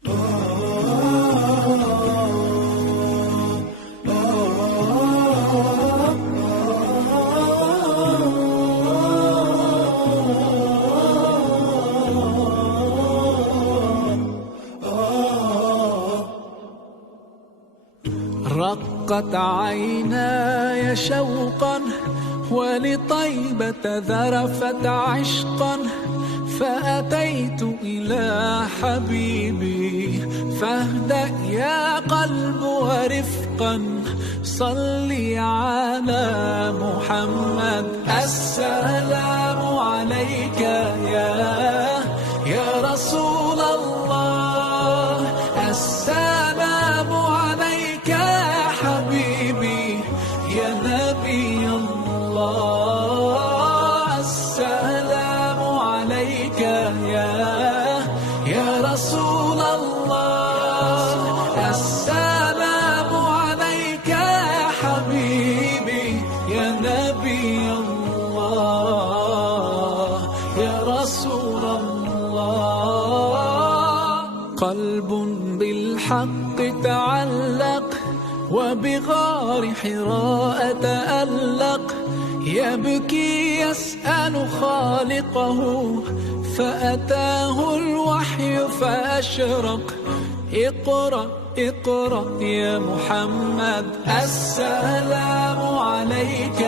رقت عيناي شوقا ولطيبة ذرفت عشقا، فأتيت إلى حبيبي فاهدأ يا قلب ورفقا، صلي على محمد. السلام عليك يا رسول الله، السلام عليك يا حبيبي يا نبي الله، السلام عليك يا رسول الله، السلام عليك يا حبيبي يا نبي الله يا رسول الله. قلب بالحق تعلق وبغار حراء تألق، يبكي يسأل خالقه فأتاه الوحي فأشرق. اقرأ اقرأ يا محمد، السلام عليك